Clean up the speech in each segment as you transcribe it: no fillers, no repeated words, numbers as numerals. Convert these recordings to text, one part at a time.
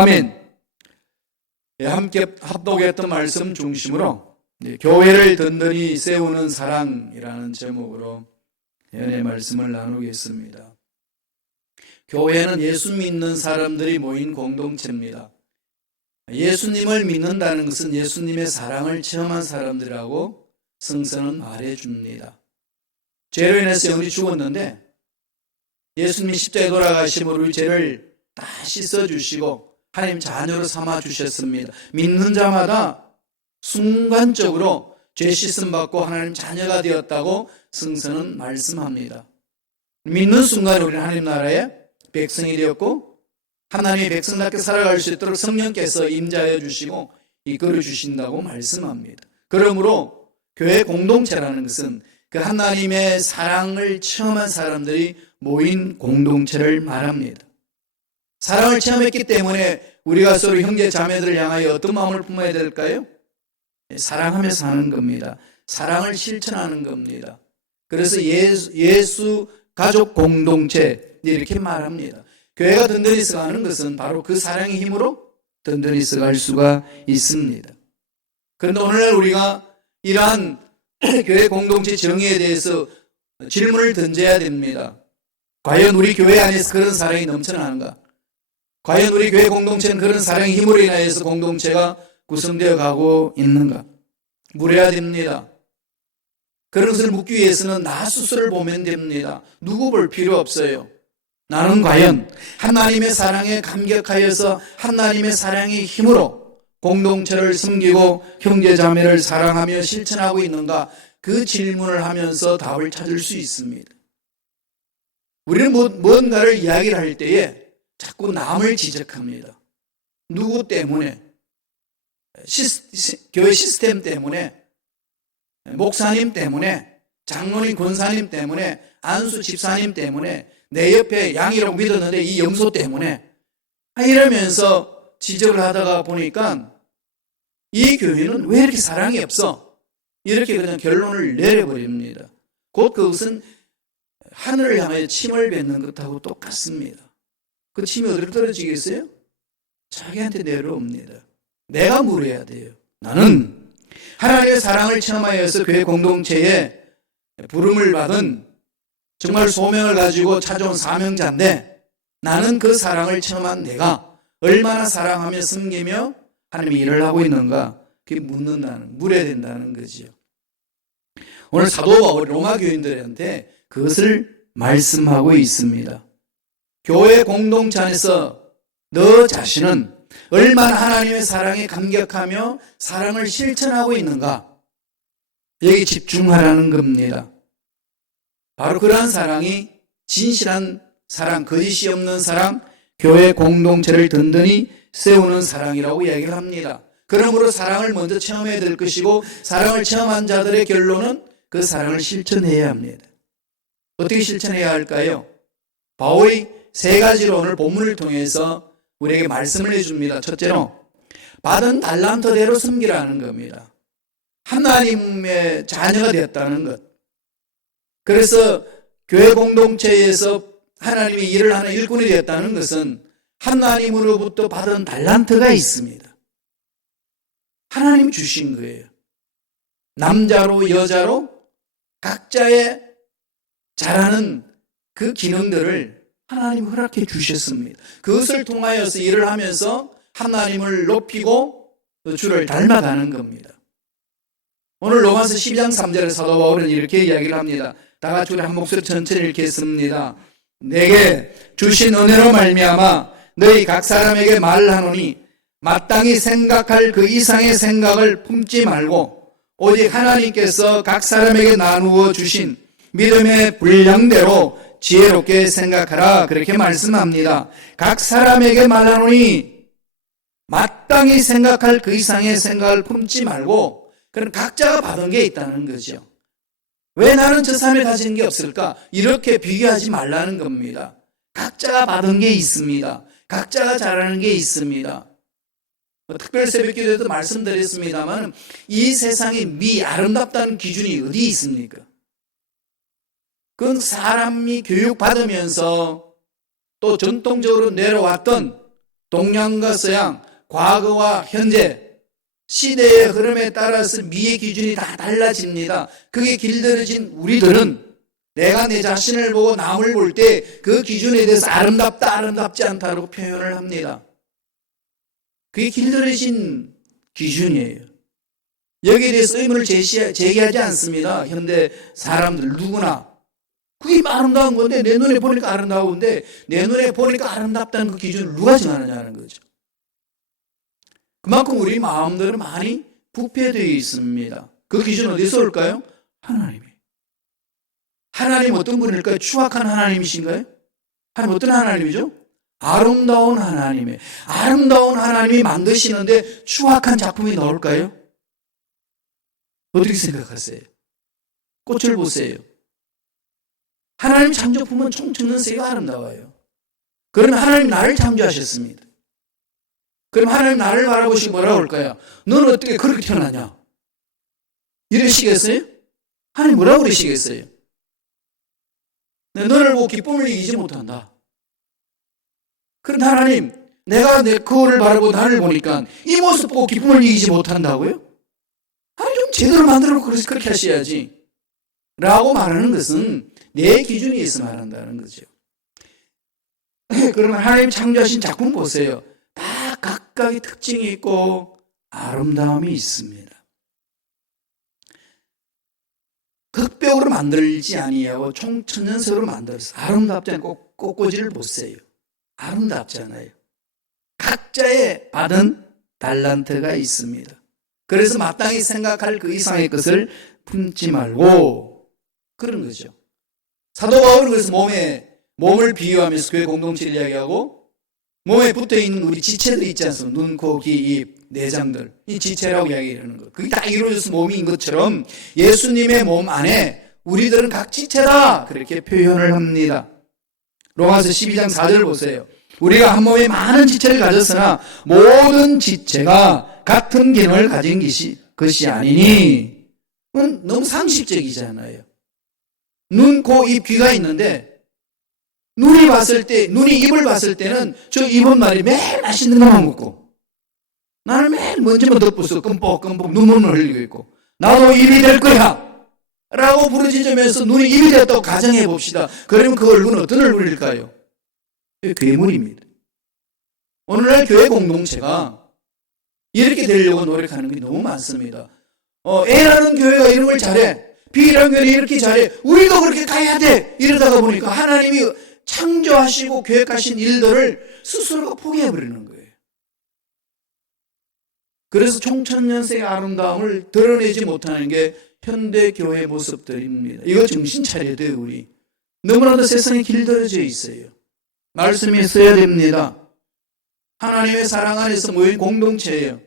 아멘. 함께 합독했던 말씀 중심으로 교회를 든든히 세우는 사랑이라는 제목으로 연의 말씀을 나누겠습니다. 교회는 예수 믿는 사람들이 모인 공동체입니다. 예수님을 믿는다는 것은 예수님의 사랑을 체험한 사람들이라고 성서는 말해줍니다. 죄로 인해서 영원히 죽었는데 예수님이 십자가에 돌아가심으로 우리 죄를 다 씻어주시고 하나님 자녀로 삼아주셨습니다. 믿는 자마다 순간적으로 죄 씻음 받고 하나님 자녀가 되었다고 성서는 말씀합니다. 믿는 순간에 우리는 하나님 나라의 백성이 되었고 하나님의 백성답게 살아갈 수 있도록 성령께서 임자해 주시고 이끌어 주신다고 말씀합니다. 그러므로 교회 공동체라는 것은 그 하나님의 사랑을 체험한 사람들이 모인 공동체를 말합니다. 사랑을 체험했기 때문에 우리가 서로 형제 자매들을 향하여 어떤 마음을 품어야 될까요? 사랑하며 사는 겁니다. 사랑을 실천하는 겁니다. 그래서 예수 가족 공동체 이렇게 말합니다. 교회가 든든히 서가는 것은 바로 그 사랑의 힘으로 든든히 서갈 수가 있습니다. 그런데 오늘날 우리가 이러한 교회 공동체 정의에 대해서 질문을 던져야 됩니다. 과연 우리 교회 안에서 그런 사랑이 넘쳐나는가? 과연 우리 교회 공동체는 그런 사랑의 힘으로 인하여서 공동체가 구성되어 가고 있는가? 물어야 됩니다. 그런 것을 묻기 위해서는 나 스스로를 보면 됩니다. 누구 볼 필요 없어요. 나는 과연 하나님의 사랑에 감격하여서 하나님의 사랑의 힘으로 공동체를 섬기고 형제자매를 사랑하며 실천하고 있는가? 그 질문을 하면서 답을 찾을 수 있습니다. 우리는 뭔가를 이야기를 할 때에 자꾸 남을 지적합니다. 누구 때문에? 교회 시스템 때문에, 목사님 때문에, 장로님 권사님 때문에, 안수 집사님 때문에, 내 옆에 양이라고 믿었는데 이 염소 때문에 이러면서 지적을 하다가 보니까 이 교회는 왜 이렇게 사랑이 없어? 이렇게 그냥 결론을 내려버립니다. 곧 그것은 하늘을 향해 침을 뱉는 것하고 똑같습니다. 그 침이 어디로 떨어지겠어요? 자기한테 내려옵니다. 내가 물어야 돼요. 나는 하나님의 사랑을 체험하여서 교회 공동체에 부름을 받은 정말 소명을 가지고 찾아온 사명자인데 나는 그 사랑을 체험한 내가 얼마나 사랑하며 섬기며 하나님의 일을 하고 있는가? 그게 물어야 된다는 거죠. 오늘 사도 바울이 로마 교인들한테 그것을 말씀하고 있습니다. 교회 공동체 안에서 너 자신은 얼마나 하나님의 사랑에 감격하며 사랑을 실천하고 있는가? 여기 집중하라는 겁니다. 바로 그러한 사랑이 진실한 사랑, 거짓이 없는 사랑, 교회 공동체를 든든히 세우는 사랑이라고 이야기를 합니다. 그러므로 사랑을 먼저 체험해야 될 것이고 사랑을 체험한 자들의 결론은 그 사랑을 실천해야 합니다. 어떻게 실천해야 할까요? 바울이 세 가지로 오늘 본문을 통해서 우리에게 말씀을 해줍니다. 첫째로 받은 달란트대로 섬기라는 겁니다. 하나님의 자녀가 되었다는 것. 그래서 교회 공동체에서 하나님의 일을 하는 일꾼이 되었다는 것은 하나님으로부터 받은 달란트가 있습니다. 하나님 주신 거예요. 남자로 여자로 각자의 잘하는 그 기능들을 하나님 허락해 주셨습니다. 그것을 통하여서 일을 하면서 하나님을 높이고 주를 닮아가는 겁니다. 오늘 로마서 12장 3절에 사도 바울은 이렇게 이야기를 합니다. 다 같이 우리 한 목소리 천천히 읽겠습니다. 내게 주신 은혜로 말미암아 너희 각 사람에게 말하노니 마땅히 생각할 그 이상의 생각을 품지 말고 오직 하나님께서 각 사람에게 나누어 주신 믿음의 분량대로 지혜롭게 생각하라. 그렇게 말씀합니다. 각 사람에게 말하노니 마땅히 생각할 그 이상의 생각을 품지 말고 그런 각자가 받은 게 있다는 거죠. 왜 나는 저 사람이 가진 게 없을까? 이렇게 비교하지 말라는 겁니다. 각자가 받은 게 있습니다. 각자가 잘하는 게 있습니다. 특별 새벽기도에도 말씀드렸습니다만 이 세상에 아름답다는 기준이 어디 있습니까? 그건 사람이 교육받으면서 또 전통적으로 내려왔던 동양과 서양, 과거와 현재, 시대의 흐름에 따라서 미의 기준이 다 달라집니다. 그게 길들여진 우리들은 내가 내 자신을 보고 남을 볼 때 그 기준에 대해서 아름답다, 아름답지 않다라고 표현을 합니다. 그게 길들여진 기준이에요. 여기에 대해서 의문을 제기하지 않습니다. 현대 사람들 누구나. 그게 아름다운 건데 내 눈에 보니까 아름다운데 내 눈에 보니까 아름답다는 그 기준을 누가 정하느냐는 거죠. 그만큼 우리 마음들은 많이 부패되어 있습니다. 그 기준은 어디서 올까요? 하나님이. 하나님 어떤 분일까요? 추악한 하나님이신가요? 하나님 어떤 하나님이죠? 아름다운 하나님의 아름다운 하나님이 만드시는데 추악한 작품이 나올까요? 어떻게 생각하세요? 꽃을 보세요. 하나님 창조품은 총천연세가 아름다워요. 그러면 하나님 나를 창조하셨습니다. 그럼 하나님 나를 바라보시고 뭐라고 할까요? 너는 어떻게 그렇게 태어나냐? 이러시겠어요? 하나님 뭐라고 그러시겠어요? 너를 보고 기쁨을 이기지 못한다. 그런데 하나님, 내가 그거를 바라보고 나를 보니까 이 모습 보고 기쁨을 이기지 못한다고요? 하나님 좀 제대로 만들어 그렇게 하셔야지. 라고 말하는 것은 내 기준에 의해서 말한다는 거죠. 그러면 하나님 창조하신 작품 보세요. 다 각각의 특징이 있고 아름다움이 있습니다. 흑벽으로 만들지 아니하고 총천연색으로 만들어서 아름답지 않고 꽃꽂이를 보세요. 아름답잖아요. 각자의 받은 달란트가 있습니다. 그래서 마땅히 생각할 그 이상의 것을 품지 말고 그런 거죠. 사도 바울은 그래서 몸을 비유하면서 교회 공동체를 이야기하고 몸에 붙어있는 우리 지체들 있지 않습니까? 눈, 코, 귀, 입, 내장들. 이 지체라고 이야기하는 것. 그게 다 이루어져서 몸인 것처럼 예수님의 몸 안에 우리들은 각 지체다. 그렇게 표현을 합니다. 로마서 12장 4절을 보세요. 우리가 한 몸에 많은 지체를 가졌으나 모든 지체가 같은 기능을 가진 것이 아니니. 너무 상식적이잖아요. 눈, 코, 입, 귀가 있는데 눈이 입을 봤을 때는 저 입은 말이 매일 맛있는 것만 먹고 나는 매일 먼지만 덮어서 끔뻑끔뻑 눈물을 흘리고 있고 나도 입이 될 거야 라고 부르짖으면서 눈이 입이 되었다고 가정해 봅시다. 그러면 그 얼굴은 어떤 얼굴일까요? 괴물입니다. 오늘날 교회 공동체가 이렇게 되려고 노력하는 게 너무 많습니다. A라는 교회가 이런 걸 잘해. B라는 교회는 이렇게 잘해. 우리도 그렇게 가야 돼. 이러다가 보니까 하나님이 창조하시고 계획하신 일들을 스스로가 포기해버리는 거예요. 그래서 총천연색의 아름다움을 드러내지 못하는 게 현대교회 모습들입니다. 이거 정신 차려야 돼요, 우리. 너무나도 세상에 길들여져 있어요. 말씀이 있어야 됩니다. 하나님의 사랑 안에서 모인 공동체예요.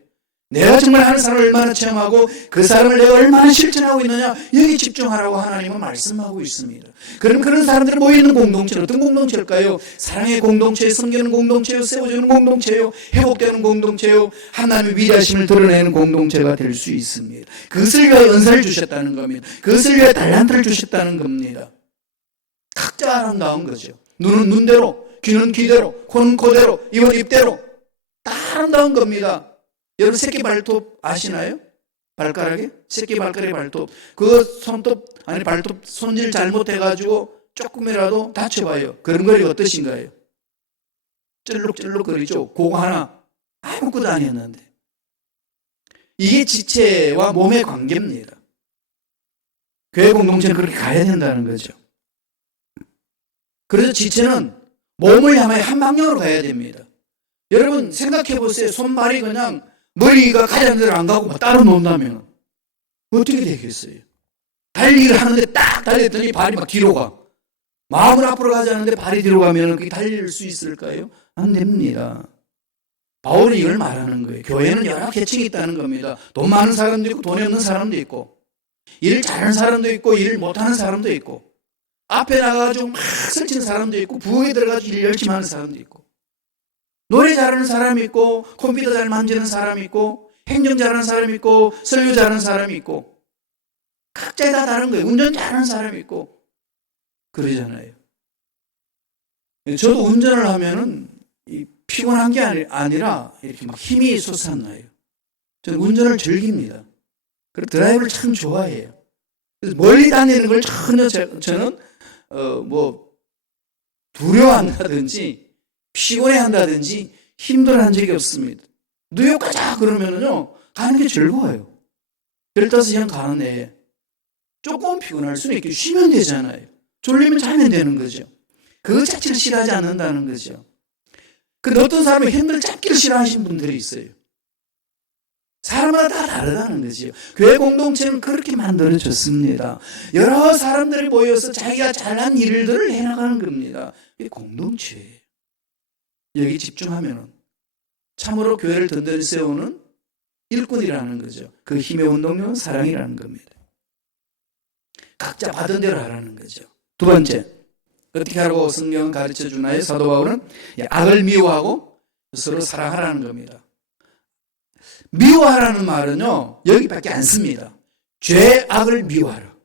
내가 정말 하는 사람을 얼마나 체험하고 그 사람을 내가 얼마나 실천하고 있느냐 여기 집중하라고 하나님은 말씀하고 있습니다. 그럼 그런 사람들이 모이는 공동체는 어떤 공동체일까요? 사랑의 공동체, 섬기는 공동체요, 세워주는 공동체요, 회복되는 공동체요, 하나님의 위대하심을 드러내는 공동체가 될 수 있습니다. 그것을 위하여 은사를 주셨다는 겁니다. 그것을 위하여 달란트를 주셨다는 겁니다. 각자 아름다운 거죠. 눈은 눈대로, 귀는 귀대로, 코는 코대로, 입은 입대로 다 아름다운 겁니다. 여러분 새끼 발톱 아시나요? 발가락에? 새끼 발가락에 발톱. 그 발톱 손질 잘못해가지고 조금이라도 다쳐봐요. 걸음걸이가 어떠신가요? 쩔룩쩔룩거리죠? 그거 하나 아무것도 아니었는데. 이게 지체와 몸의 관계입니다. 교회 공동체는 그렇게 가야 된다는 거죠. 그래서 지체는 몸을 향하여 한 방향으로 가야 됩니다. 여러분 생각해 보세요. 손발이 그냥 머리가 가자는 대로 안 가고 따로 논다면 어떻게 되겠어요? 달리기를 하는데 딱 달렸더니 발이 막 뒤로 가. 마음은 앞으로 가지 않는데 발이 뒤로 가면 그게 달릴 수 있을까요? 안 됩니다. 바울이 이걸 말하는 거예요. 교회는 여러 계층이 있다는 겁니다. 돈 많은 사람도 있고 돈이 없는 사람도 있고 일 잘하는 사람도 있고 일 못하는 사람도 있고 앞에 나가가지고 막 설치는 사람도 있고 부엌에 들어가서 일 열심히 하는 사람도 있고 노래 잘하는 사람이 있고 컴퓨터 잘 만지는 사람이 있고 행정 잘하는 사람이 있고 설교 잘하는 사람이 있고 각자 다 다른 거예요. 운전 잘하는 사람이 있고 그러잖아요. 저도 운전을 하면은 피곤한 게 아니라 이렇게 막 힘이 솟아나요. 저는 운전을 즐깁니다. 그리고 드라이브를 참 좋아해요. 그래서 멀리 다니는 걸 전혀 저는 뭐 두려워한다든지 피곤해한다든지 힘들어한 적이 없습니다. 뉴욕 가자 그러면은요 가는 게 즐거워요. 15시간 가는 애에 조금 피곤할 수는 있게 쉬면 되잖아요. 졸리면 자면 되는 거죠. 그 자체를 싫어하지 않는다는 거죠. 근데 어떤 사람은 핸들 잡기를 싫어하시는 분들이 있어요. 사람마다 다 다르다는 거죠. 교회 공동체는 그렇게 만들어졌습니다. 여러 사람들이 모여서 자기가 잘한 일들을 해나가는 겁니다. 이게 공동체예요. 여기 집중하면 참으로 교회를 든든히 세우는 일꾼이라는 거죠. 그 힘의 운동력은 사랑이라는 겁니다. 각자 받은 대로 하라는 거죠. 두 번째, 어떻게 하라고 성경은 가르쳐 주나요? 사도 바울은 악을 미워하고 서로 사랑하라는 겁니다. 미워하라는 말은요 여기밖에 안 씁니다. 죄, 악을 미워하라.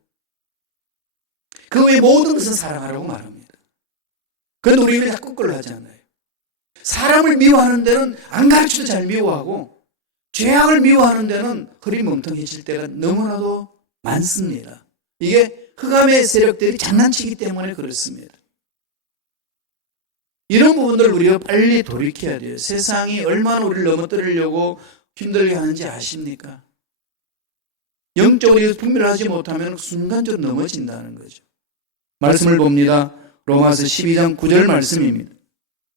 그 외에 모든 것은 사랑하라고 말합니다. 그런데 우리는 자꾸 그걸 하잖아요. 사람을 미워하는 데는 안 가르쳐도 잘 미워하고 죄악을 미워하는 데는 허리 멍텅해질 때가 너무나도 많습니다. 이게 흑암의 세력들이 장난치기 때문에 그렇습니다. 이런 부분들 우리가 빨리 돌이켜야 돼요. 세상이 얼마나 우리를 넘어뜨리려고 힘들게 하는지 아십니까? 영적으로 분별하지 못하면 순간적으로 넘어진다는 거죠. 말씀을 봅니다. 로마서 12장 9절 말씀입니다.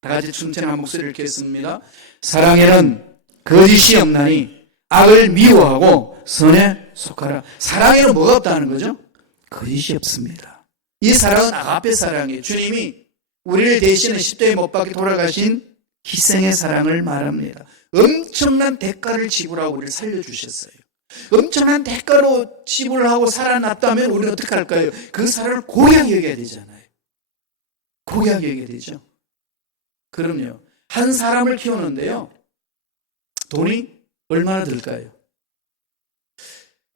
다 같이 춘천한 목소리를 읽겠습니다. 사랑에는 거짓이 없나니 악을 미워하고 선에 속하라. 사랑에는 뭐가 없다는 거죠? 거짓이 없습니다. 이 사랑은 아가페 사랑이에요. 주님이 우리를 대신해 십자가에 못 박혀 돌아가신 희생의 사랑을 말합니다. 엄청난 대가를 지불하고 우리를 살려주셨어요. 엄청난 대가로 지불을 하고 살아났다면 우리는 어떻게 할까요? 그 사랑을 고귀하게 여겨야 되잖아요. 고귀하게 여겨야 되죠. 그럼요. 한 사람을 키우는데요. 돈이 얼마나 들까요?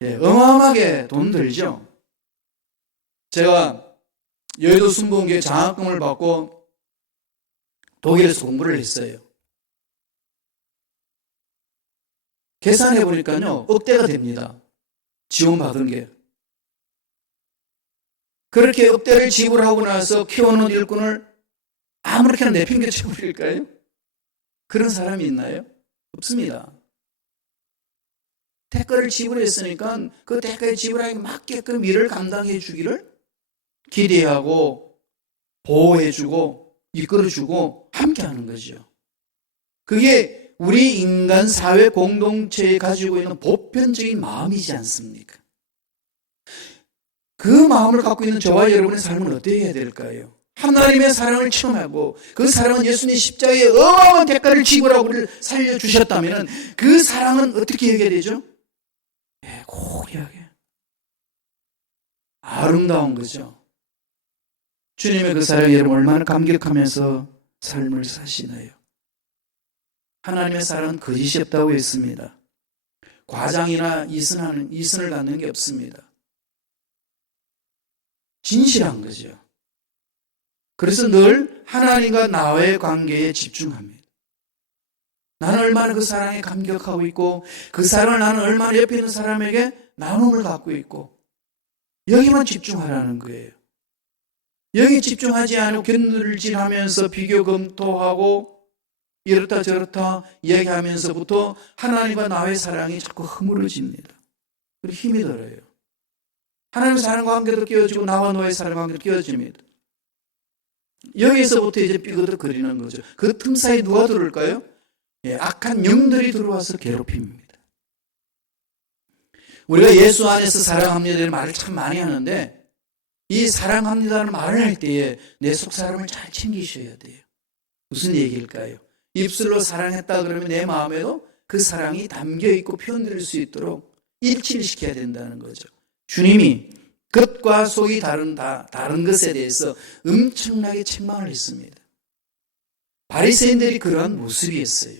어마어마하게 돈 들죠. 제가 여의도 순복음교회 장학금을 받고 독일에서 공부를 했어요. 계산해 보니까요, 억대가 됩니다. 지원받은 게. 그렇게 억대를 지불하고 나서 키워놓은 일꾼을 아무렇게나 내팽개쳐 버릴까요? 그런 사람이 있나요? 없습니다. 대가를 지불했으니까 그 대가의 지불하기 맞게끔 일을 감당해 주기를 기대하고 보호해주고 이끌어주고 함께하는 거죠. 그게 우리 인간 사회 공동체에 가지고 있는 보편적인 마음이지 않습니까? 그 마음을 갖고 있는 저와 여러분의 삶은 어떻게 해야 될까요? 하나님의 사랑을 체험하고 그 사랑은 예수님 십자가에 어마어마한 대가를 지불하고 우리를 살려주셨다면 그 사랑은 어떻게 해야 되죠? 고귀하게 아름다운 거죠. 주님의 그 사랑에 여러분 얼마나 감격하면서 삶을 사시나요? 하나님의 사랑은 거짓이 없다고 했습니다. 과장이나 이선을 갖는 게 없습니다. 진실한 거죠. 그래서 늘 하나님과 나와의 관계에 집중합니다. 나는 얼마나 그 사랑에 감격하고 있고 그 사랑을 나는 얼마나 옆에 있는 사람에게 나눔을 갖고 있고 여기만 집중하라는 거예요. 여기 집중하지 않고 견들질하면서 비교 검토하고 이렇다 저렇다 이야기하면서부터 하나님과 나의 사랑이 자꾸 허물어집니다. 그리고 힘이 들어요. 하나님의 사랑 관계도 끼워지고 나와 너의 사랑 관계도 끼워집니다. 여기서부터 이제 삐그덕거리는 거죠. 그 틈 사이에 누가 들어올까요? 악한 영들이 들어와서 괴롭힙니다. 우리가 예수 안에서 사랑합니다라는 말을 참 많이 하는데 이 사랑합니다라는 말을 할 때에 내 속 사람을 잘 챙기셔야 돼요. 무슨 얘기일까요? 입술로 사랑했다 그러면 내 마음에도 그 사랑이 담겨있고 표현될 수 있도록 일치를 시켜야 된다는 거죠. 주님이 겉과 속이 다른 것에 대해서 엄청나게 책망을 했습니다. 바리새인들이 그러한 모습이었어요.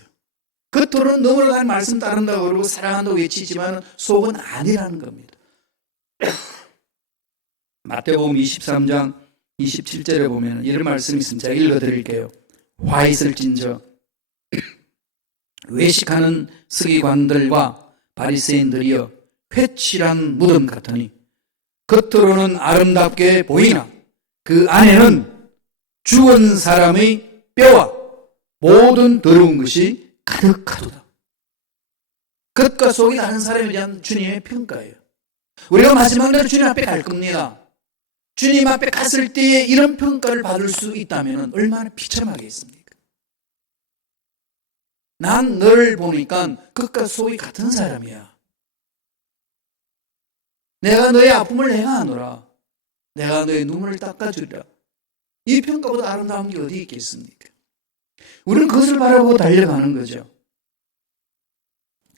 겉으로는 너무나 한 말씀 따른다고 그러고 사랑한다고 외치지만 속은 아니라는 겁니다. 마태복음 23장 27절에 보면 이런 말씀이 있습니다. 제가 읽어드릴게요. 화 있을진저 외식하는 서기관들과 바리새인들이여 회칠한 무덤 같으니 겉으로는 아름답게 보이나 그 안에는 죽은 사람의 뼈와 모든 더러운 것이 가득하도다. 겉과 속이 다른 사람에 대한 주님의 평가예요. 우리가 마지막 날 주님 앞에 갈 겁니다. 주님 앞에 갔을 때에 이런 평가를 받을 수 있다면 얼마나 비참하겠습니까? 난 너를 보니까 겉과 속이 같은 사람이야. 내가 너의 아픔을 내가 아노라. 내가 너의 눈물을 닦아주리라. 이 평가보다 아름다운 게 어디 있겠습니까? 우리는 그것을 바라보고 달려가는 거죠.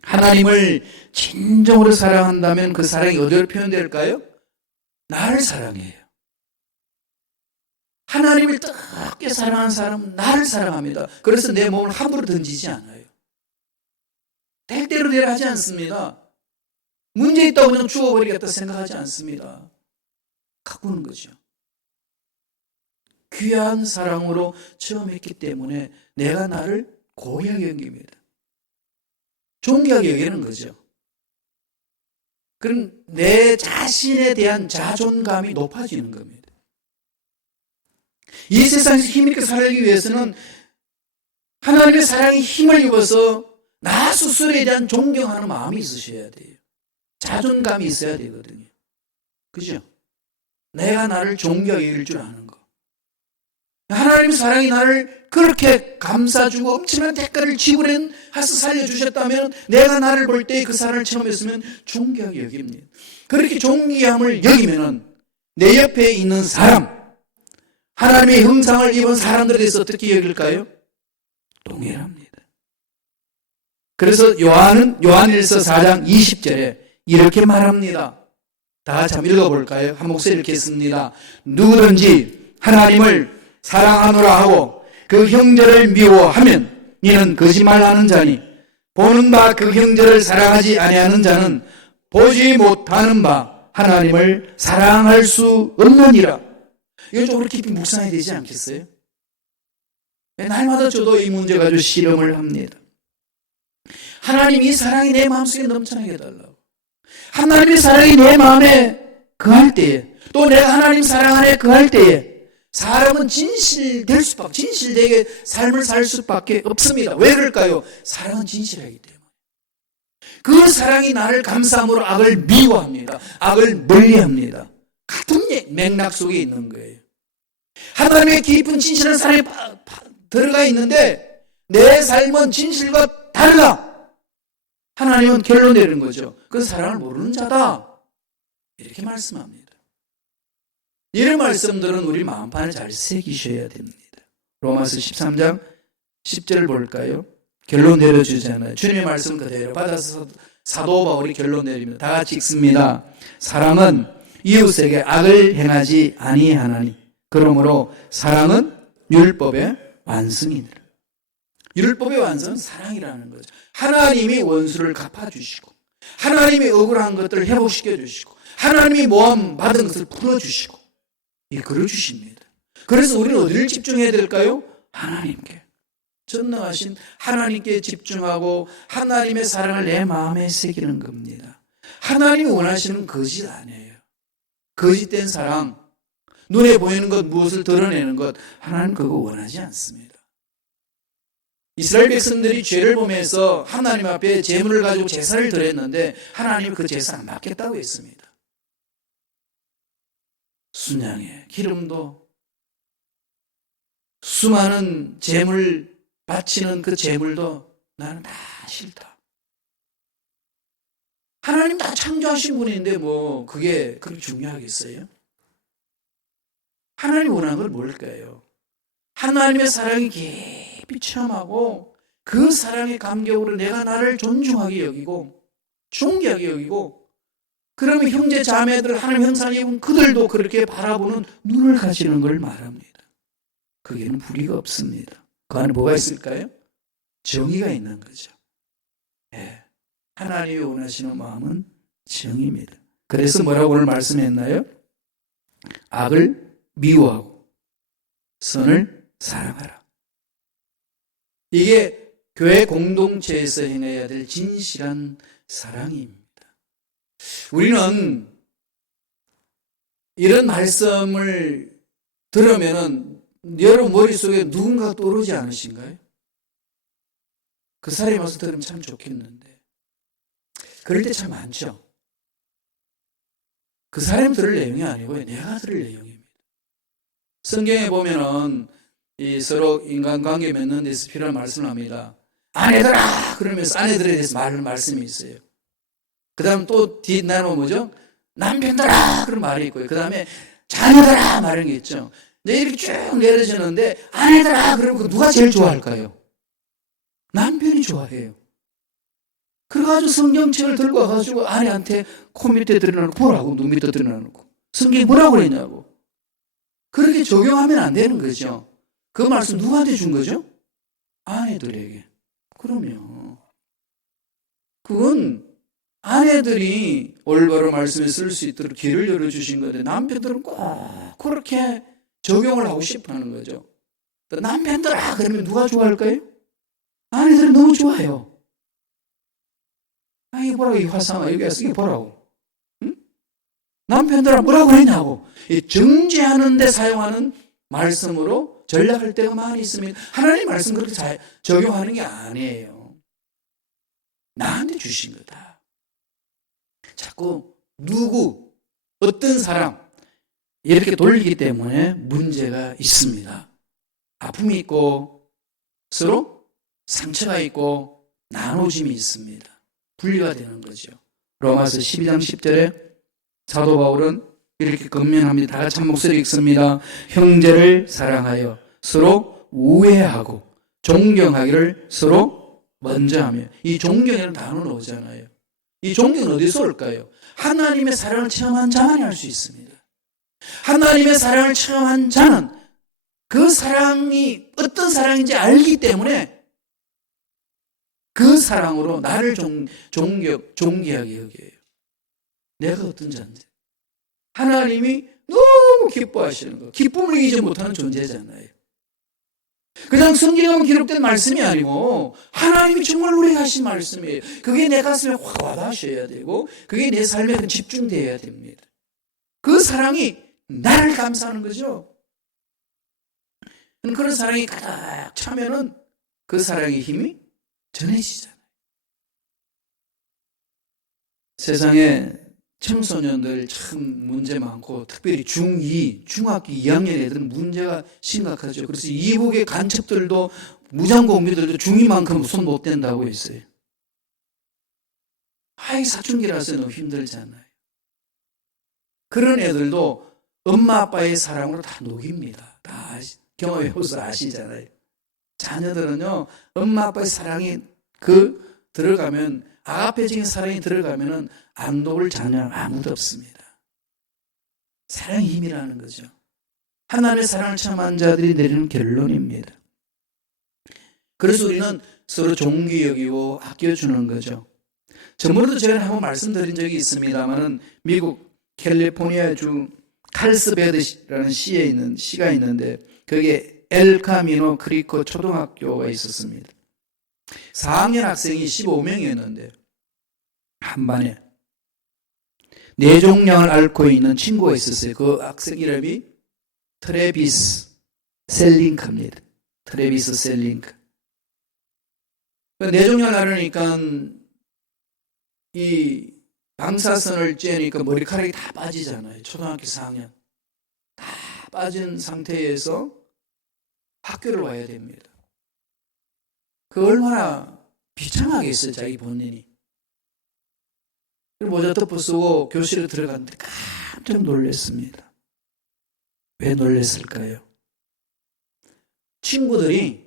하나님을 진정으로 사랑한다면 그 사랑이 어디로 표현될까요? 나를 사랑해요. 하나님을 뜨겁게 사랑하는 사람은 나를 사랑합니다. 그래서 내 몸을 함부로 던지지 않아요. 될 대로 되라 하지 않습니다. 문제 있다고 그냥 죽어버리겠다 생각하지 않습니다. 가꾸는 거죠. 귀한 사랑으로 처음 했기 때문에 내가 나를 고귀하게 여깁니다. 존귀하게 여기는 거죠. 그럼 내 자신에 대한 자존감이 높아지는 겁니다. 이 세상에서 힘있게 살기 위해서는 하나님의 사랑에 힘을 입어서 나 스스로에 대한 존경하는 마음이 있으셔야 돼요. 자존감이 있어야 되거든요. 그죠? 내가 나를 존경하게 여길 줄 아는 거. 하나님의 사랑이 나를 그렇게 감싸주고 엄청난 대가를 지불해서 살려주셨다면 내가 나를 볼 때 그 사랑을 처음 했으면 존귀하게 여깁니다. 그렇게 존귀함을 여기면 내 옆에 있는 사람, 하나님의 형상을 입은 사람들에 대해서 어떻게 여길까요? 동일합니다. 그래서 요한일서 4장 20절에 이렇게 말합니다. 다 같이 한번 읽어볼까요? 한 목소리 읽겠습니다. 누구든지 하나님을 사랑하노라 하고 그 형제를 미워하면 이는 거짓말하는 자니 보는 바 그 형제를 사랑하지 아니하는 자는 보지 못하는 바 하나님을 사랑할 수 없느니라. 이걸 좀 깊이 묵상해야 되지 않겠어요? 날마다 저도 이 문제 가지고 실험을 합니다. 하나님 이 사랑이 내 마음속에 넘쳐나게 해달라고. 하나님의 사랑이 내 마음에 거할 때에 또 내가 하나님 사랑 안에 거할 때에 사람은 진실되게 삶을 살 수밖에 없습니다. 왜 그럴까요? 사랑은 진실하기 때문에. 그 사랑이 나를 감싸므로 악을 미워합니다. 악을 멀리합니다. 같은 맥락 속에 있는 거예요. 하나님의 깊은 진실한 사랑이 들어가 있는데 내 삶은 진실과 달라. 하나님은 결론 내리는 거죠. 그 사랑을 모르는 자다. 이렇게 말씀합니다. 이런 말씀들은 우리 마음판에 잘 새기셔야 됩니다. 로마서 13장 10절 볼까요? 결론 내려주잖아요. 주님의 말씀 그대로 받아서 사도 바울이 결론 내립니다. 다 같이 읽습니다. 사랑은 이웃에게 악을 행하지 아니하나니 그러므로 사랑은 율법의 완성이니라. 율법의 완성은 사랑이라는 거죠. 하나님이 원수를 갚아주시고 하나님이 억울한 것들을 회복시켜주시고 하나님이 모함 받은 것을 풀어주시고 그러주십니다. 그래서 우리는 어디를 집중해야 될까요? 하나님께. 전능하신 하나님께 집중하고 하나님의 사랑을 내 마음에 새기는 겁니다. 하나님이 원하시는 거짓 아니에요. 거짓된 사랑, 눈에 보이는 것, 무엇을 드러내는 것, 하나님 그거 원하지 않습니다. 이스라엘 백성들이 죄를 보면서 하나님 앞에 제물을 가지고 제사를 드렸는데 하나님이 그 제사 안 받겠다고 했습니다. 순양에 기름도 수많은 제물 바치는 그 제물도 나는 다 싫다. 하나님 다 창조하신 분인데 뭐 그게 그렇게 중요하겠어요? 하나님이 원하는 건 뭘까요? 하나님의 사랑이 깊이 체험하고 그 사랑의 감격으로 내가 나를 존중하게 여기고 존귀하게 여기고 그러면 형제 자매들 하나님 형상에 입은 그들도 그렇게 바라보는 눈을 가지는 걸 말합니다. 거기에는 불의가 없습니다. 그 안에 뭐가 있을까요? 정의가 있는 거죠. 네. 하나님이 원하시는 마음은 정의입니다. 그래서 뭐라고 오늘 말씀했나요? 악을 미워하고 선을 사랑하라. 이게 교회 공동체에서 행해야 될 진실한 사랑입니다. 우리는 이런 말씀을 들으면은 여러분 머릿속에 누군가 떠오르지 않으신가요? 그 사람이 와서 들으면 참 좋겠는데. 그럴 때 참 많죠. 그 사람이 들을 내용이 아니고요. 내가 들을 내용입니다. 성경에 보면은 이 서로 인간관계 맺는 데서 필요한 말씀을 합니다. 아내들아! 그러면서 아내들에 대해서 말씀이 있어요. 그 다음 또 뒷날은 뭐죠? 남편들아! 그런 말이 있고요. 그 다음에 자녀들아! 말하는 게 있죠. 이렇게 쭉 내려지는데 아내들아! 그러면 누가 제일 좋아할까요? 남편이 좋아해요. 그래가지고 성경책을 들고 와가지고 아내한테 코 밑에 드러나놓고 보라고, 눈 밑에 드러나놓고. 성경이 뭐라고 했냐고. 그렇게 적용하면 안 되는 거죠. 그 말씀 누구한테 준 거죠? 아내들에게. 그럼요. 그건 아내들이 올바로 말씀을 쓸 수 있도록 길을 열어주신 건데 남편들은 꼭 그렇게 적용을 하고 싶어 하는 거죠. 남편들아! 그러면 누가 좋아할까요? 아내들은 너무 좋아해요. 아, 이거 보라고, 이 화상아. 여기 와서 이거 보라고. 응? 남편들아 뭐라고 했냐고. 이 정죄하는 데 사용하는 말씀으로 전략할 때가 많이 있습니다. 하나님 말씀 그렇게 적용하는 게 아니에요. 나한테 주신 거다. 자꾸 누구, 어떤 사람 이렇게 돌리기 때문에 문제가 있습니다. 아픔이 있고 서로 상처가 있고 나눠짐이 있습니다. 분리가 되는 거죠. 로마서 12장 10절에 사도 바울은 이렇게 권면합니다. 다 같이 한 목소리 읽습니다. 형제를 사랑하여 서로 우애하고 존경하기를 서로 먼저 하며. 이 존경이라는 단어는 오잖아요. 이 존경은 어디서 올까요? 하나님의 사랑을 체험한 자만이 할 수 있습니다. 하나님의 사랑을 체험한 자는 그 사랑이 어떤 사랑인지 알기 때문에 그 사랑으로 나를 존귀하게 여겨요. 내가 어떤 자인지. 하나님이 너무 기뻐하시는 거. 기쁨을 이기지 못하는 존재잖아요. 그냥 성경에 기록된 말씀이 아니고 하나님이 정말 우리에게 하신 말씀이에요. 그게 내 가슴에 확 와닿으셔야 되고 그게 내 삶에 집중되어야 됩니다. 그 사랑이 나를 감싸는 거죠. 그런 사랑이 가득 차면은 그 사랑의 힘이 전해지잖아요. 세상에 청소년들 참 문제 많고 특별히 중2, 중학교 2학년 애들은 문제가 심각하죠. 그래서 이북의 간첩들도 무장공비들도 중2만큼 손 못 댄다고 했어요. 아이 사춘기라서 너무 힘들잖아요. 그런 애들도 엄마 아빠의 사랑으로 다 녹입니다. 다 경험해보서 아시잖아요. 자녀들은요 엄마 아빠의 사랑이 들어가면 아가페적인 사랑이 들어가면은 안 녹을 자녀는 아무도 없습니다. 사랑의 힘이라는 거죠. 하나님의 사랑을 체험한 자들이 내리는 결론입니다. 그래서 우리는 서로 존귀 여기고 아껴주는 거죠. 저번에도 제가 한번 말씀드린 적이 있습니다만은 미국 캘리포니아주 칼스베드라는 시가 있는데 거기에 엘카미노 크리코 초등학교가 있었습니다. 4학년 학생이 15명이었는데 한 반에 뇌종양을 앓고 있는 친구가 있었어요. 그 학생 이름이 트래비스 셀링크입니다. 트래비스 셀링크. 뇌종양을 앓으니까 이 방사선을 쬐니까 머리카락이 다 빠지잖아요. 초등학교 4학년. 다 빠진 상태에서 학교를 와야 됩니다. 그 얼마나 비참하겠어요, 자기 본인이. 모자 덮어 쓰고 교실에 들어갔는데 깜짝 놀랐습니다. 왜 놀랐을까요? 친구들이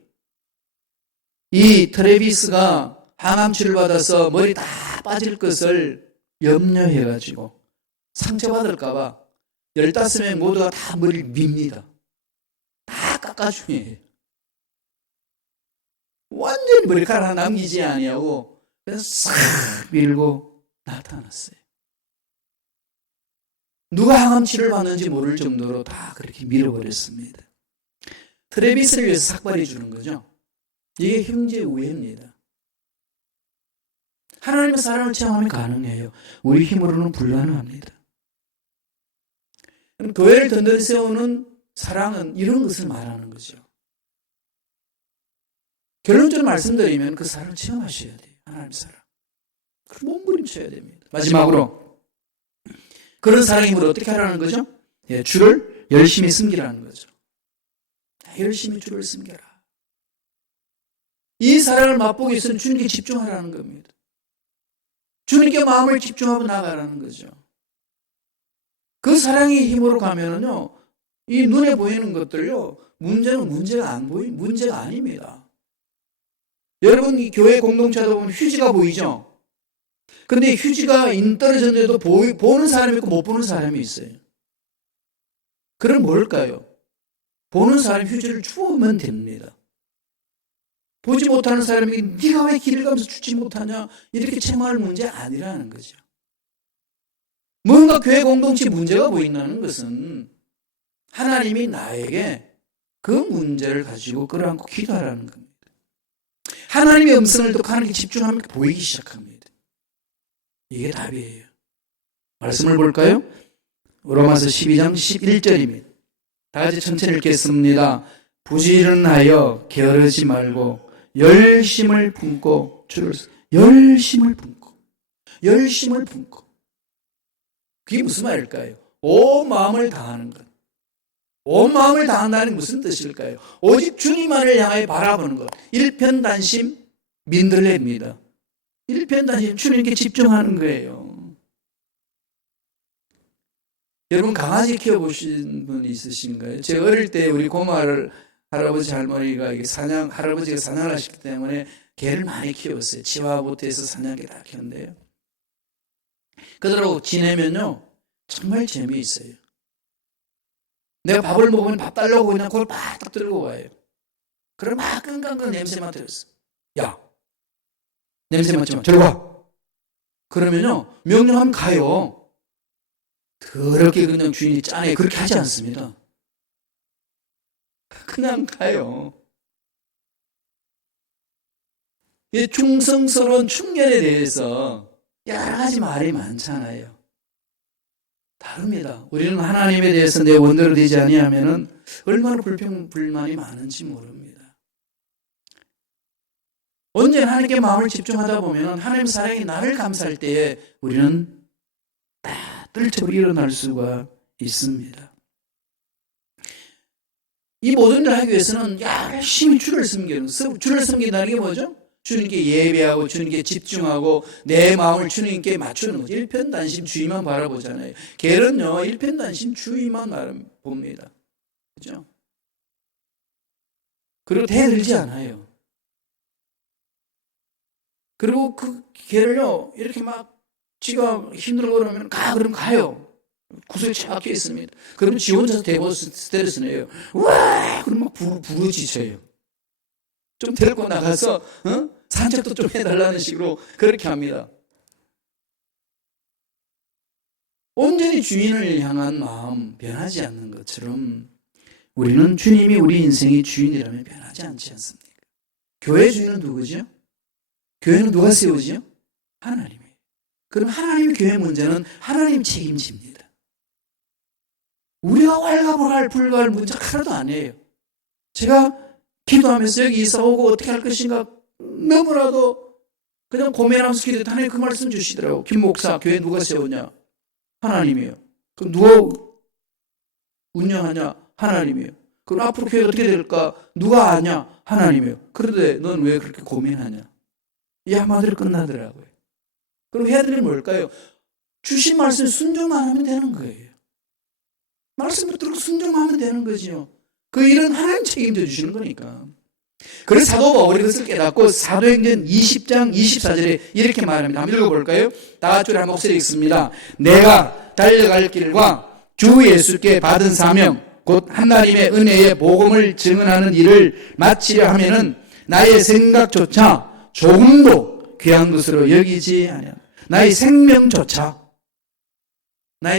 이 트래비스가 항암 치료를 받아서 머리 다 빠질 것을 염려해가지고 상처받을까봐 15명 모두가 다 머리를 밉니다. 다 깎아주해요. 완전히 머리카락 하나 남기지 아니하고 그래서 싹 밀고 나타났어요. 누가 항암치료를 받는지 모를 정도로 다 그렇게 밀어버렸습니다. 트래비스를 위해서 삭발해 주는 거죠. 이게 형제 우애입니다. 하나님의 사랑을 체험하면 가능해요. 우리 힘으로는 불가능합니다. 교회를 든든히 세우는 사랑은 이런 것을 말하는 거죠. 결론적으로 말씀드리면 그 사랑을 체험하셔야 돼요. 하나님의 사랑. 그 몸부림쳐야 됩니다. 마지막으로 그런 사랑의 힘으로 어떻게 하라는 거죠? 예, 주를 열심히 섬기라는 거죠. 열심히 주를 섬겨라. 이 사랑을 맛보기 위해서는 주님께 집중하라는 겁니다. 주님께 마음을 집중하고 나가라는 거죠. 그 사랑의 힘으로 가면은요, 이 눈에 보이는 것들요, 문제가 안 보이, 문제가 아닙니다. 여러분, 이 교회 공동체다 보면 휴지가 보이죠? 근데 휴지가 떨어졌는데도 보는 사람이 있고 못 보는 사람이 있어요. 그럼 뭘까요? 보는 사람 휴지를 주우면 됩니다. 보지 못하는 사람이 네가 왜 길을 가면서 주지 못하냐? 이렇게 책망할 문제 아니라는 거죠. 뭔가 교회 공동체 문제가 보인다는 것은 하나님이 나에게 그 문제를 가지고 끌어안고 기도하라는 겁니다. 하나님의 음성을 듣고 하나님께 집중하면 보이기 시작합니다. 이게 답이에요. 말씀을 볼까요? 로마서 12장 11절입니다. 다 같이 천천히 읽겠습니다. 부지런하여 게으르지 말고 열심을 품고 열심을 품고 그게 무슨 말일까요? 온 마음을 다하는 것. 온 마음을 다한다는 무슨 뜻일까요? 오직 주님만을 향하여 바라보는 것. 일편단심 민들레입니다. 일편단심 주님께 집중하는 거예요. 여러분 강아지 키워보신 분 있으신가요? 제가 어릴 때 우리 고마를 할아버지 할머니가 할아버지가 사냥을 하셨기 때문에 개를 많이 키웠어요. 치와부터해서 사냥개 다 키웠는데요. 그들하고 지내면요 정말 재미있어요. 내가 밥을 먹으면 밥 달라고 그냥 그걸 팍 들고 와요. 그럼 막 끈끈끈 냄새 맡아서 야 냄새 맡지 마 저리 와. 그러면요 명령하면 가요. 더럽게 그냥 주인이 짜네 그렇게 하지 않습니다. 그냥 가요. 이 충성스러운 충년에 대해서 여러 가지 말이 많잖아요. 다릅니다. 우리는 하나님에 대해서 내 원대로 되지 아니하면은 얼마나 불평불만이 많은지 모릅니다. 언제나 하나님께 마음을 집중하다 보면 하나님 사랑이 나를 감사할 때에 우리는 다 떨쳐버리고 일어날 수가 있습니다. 이 모든 일을 하기 위해서는 열심히 주를 섬긴다는 게 뭐죠? 주님께 예배하고 주님께 집중하고 내 마음을 주님께 맞추는 거죠. 일편단심 주의만 바라보잖아요. 개는요 일편단심 주의만 봅니다. 그렇죠? 그리고 대들지 않아요. 그리고 그 개를요 이렇게 막 지가 힘들고 그러면 그럼 가요. 구석에 착혀 있습니다. 그러면 지 혼자서 대고 스트레스 내요. 와! 그럼 막 부르짖어요. 좀 데리고 나가서 산책도 좀 해달라는 식으로 그렇게 합니다. 온전히 주인을 향한 마음 변하지 않는 것처럼 우리는 주님이 우리 인생의 주인이라면 변하지 않지 않습니까? 교회 주인은 누구죠? 교회는 누가 세우지요? 하나님이에요. 그럼 하나님의 교회 문제는 하나님 책임집니다. 우리가 왈가불할 불가할 문제가 하나도 아니에요. 제가 기도하면서 여기 이사 오고 어떻게 할 것인가 너무나도 그냥 고민하면서 기도했더니 하나님 그 말씀 주시더라고. 김 목사 교회 누가 세우냐? 하나님이에요. 그럼 누가 운영하냐? 하나님이에요. 그럼 앞으로 교회가 어떻게 될까? 누가 아냐? 하나님이에요. 그런데 넌 왜 그렇게 고민하냐? 이 한마디로 끝나더라고요. 그럼 해야 될 일은 뭘까요? 주신 말씀 순종만 하면 되는 거예요. 말씀을 듣고 순종만 하면 되는 거죠. 그 일은 하나님 책임져 주시는 거니까. 그래서 사도 바울이 그것을 깨닫고 사도행전 20장 24절에 이렇게 말합니다. 한번 읽어볼까요? 다 같이 한 목소리 읽습니다. 내가 달려갈 길과 주 예수께 받은 사명 곧 하나님의 은혜의 복음을 증언하는 일을 마치려 하면은 나의 생각조차 조금도 귀한 것으로 여기지 아니하. 나의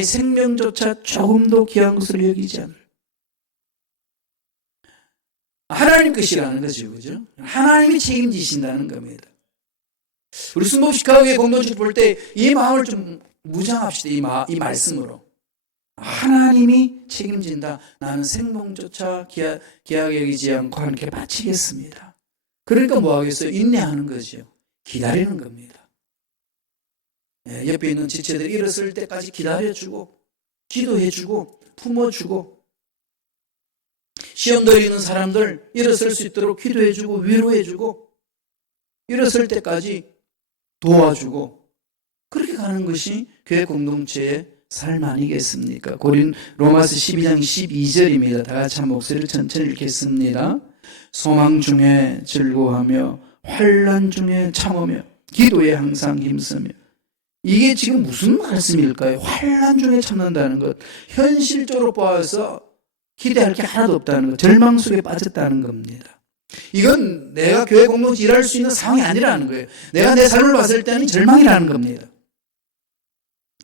생명조차 조금도 귀한 것으로 여기지 않을. 하나님 것이라는 거죠. 그죠? 하나님이 책임지신다는 겁니다. 우리 순복식하고의 공동체 볼 때 이 마음을 좀 무장합시다. 이 말씀으로. 하나님이 책임진다. 나는 생명조차 귀하게 여기지 않고 하나님께 바치겠습니다. 그러니까 뭐 하겠어요? 인내하는 거죠. 기다리는 겁니다. 옆에 있는 지체들이 일어설 때까지 기다려주고 기도해주고 품어주고 시험 들이는 사람들 일어설 수 있도록 기도해주고 위로해주고 일어설 때까지 도와주고 그렇게 가는 것이 교회 공동체의 삶 아니겠습니까? 로마서 12장 12절입니다. 다 같이 한 목소리를 천천히 읽겠습니다. 소망 중에 즐거워하며 환난 중에 참으며 기도에 항상 힘쓰며. 이게 지금 무슨 말씀일까요? 환난 중에 참는다는 것, 현실적으로 보아서 기대할 게 하나도 없다는 것, 절망 속에 빠졌다는 겁니다. 이건 내가 교회 공동체 일할 수 있는 상황이 아니라는 거예요. 내가 내 삶을 봤을 때는 절망이라는 겁니다.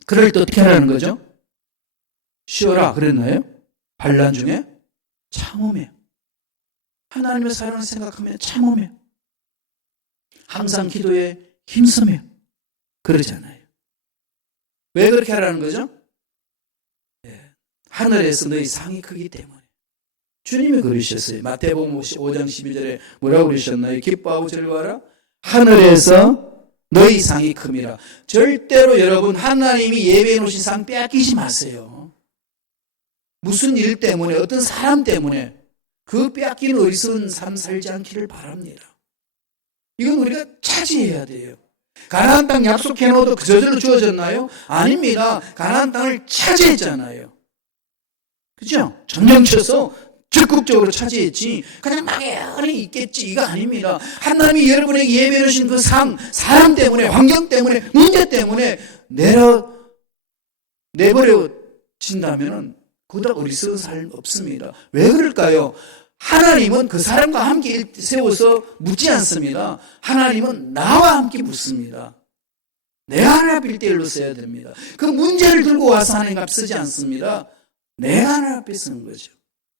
그럴 때 어떻게 하라는 거죠? 쉬어라 그랬나요? 환난 중에 참으며, 하나님의 사랑을 생각하며 참으며, 항상 기도에 힘쓰며 그러잖아요. 왜 그렇게 하라는 거죠? 하늘에서 너희 상이 크기 때문에. 주님이 그러셨어요. 마태복음 5장 12절에 뭐라고 그러셨나요? 기뻐하고 즐거워하라. 하늘에서 너희 상이 큼이라. 절대로 여러분 하나님이 예배해 놓으신 상 빼앗기지 마세요. 무슨 일 때문에, 어떤 사람 때문에 그 빼앗기는 어리석은 삶 살지 않기를 바랍니다. 이건 우리가 차지해야 돼요. 가나안 땅 약속해 놓아도 저절로 주어졌나요? 아닙니다. 가나안 땅을 차지했잖아요. 그죠? 전령쳐서 적극적으로 차지했지 그냥 막연히 있겠지 이거 아닙니다. 하나님이 여러분에게 예배해 주신 그 사람 때문에, 환경 때문에, 문제 때문에 내버려진다면 그보다 어리석은 삶 없습니다. 왜 그럴까요? 하나님은 그 사람과 함께 세워서 묻지 않습니다. 하나님은 나와 함께 묻습니다. 내가 하나님 앞에 1대1로 써야 됩니다. 그 문제를 들고 와서 하나님 앞에 쓰지 않습니다. 내가 하나님 앞에 쓰는 거죠.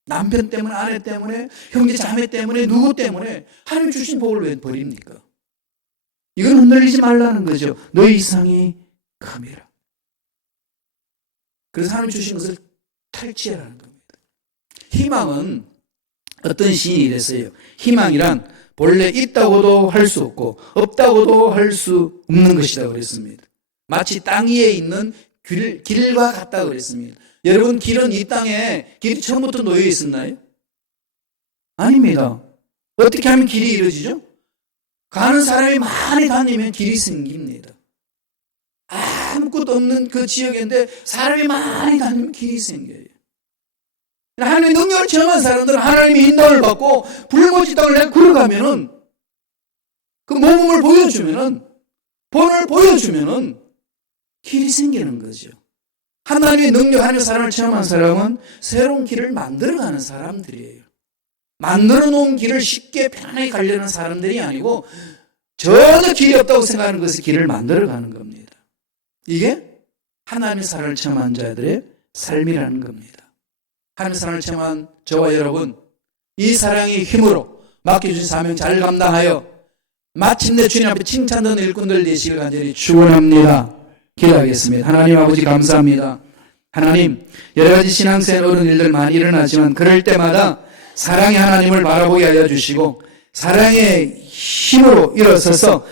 남편 때문에, 아내 때문에, 형제 자매 때문에, 누구 때문에 하나님 주신 복을 왜 버립니까? 이건 흔들리지 말라는 거죠. 너희 이상이 큼이라. 그래서 하나님 주신 것을 탈취하라는 겁니다. 희망은 어떤 시인이 이랬어요. 희망이란 본래 있다고도 할 수 없고 없다고도 할 수 없는 것이라고 그랬습니다. 마치 땅 위에 있는 길과 같다고 그랬습니다. 여러분, 길은 이 땅에 길이 처음부터 놓여 있었나요? 아닙니다. 어떻게 하면 길이 이루어지죠? 가는 사람이 많이 다니면 길이 생깁니다. 아무것도 없는 그 지역인데 사람이 많이 다니면 길이 생겨요. 하나님의 능력을 체험한 사람들은 하나님의 인도를 받고 불모지 땅을 내가 걸어가면은 그 모범을 보여주면은, 본을 보여주면은 길이 생기는 거죠. 하나님의 능력, 하나님의 사랑을 체험한 사람은 새로운 길을 만들어가는 사람들이에요. 만들어 놓은 길을 쉽게 편안하게 가려는 사람들이 아니고 전혀 길이 없다고 생각하는 것을 길을 만들어가는 겁니다. 이게 하나님의 사랑을 체험한 자들의 삶이라는 겁니다. 하나님의 사랑을 체험한 저와 여러분, 이 사랑의 힘으로 맡겨주신 사명 잘 감당하여 마침내 주님 앞에 칭찬 듣는 일꾼들 되시길 간절히 축원합니다. 기도하겠습니다. 하나님 아버지 감사합니다. 하나님, 여러 가지 신앙생활 어려운 일들 많이 일어나지만 그럴 때마다 사랑의 하나님을 바라보게 하여 주시고 사랑의 힘으로 일어서서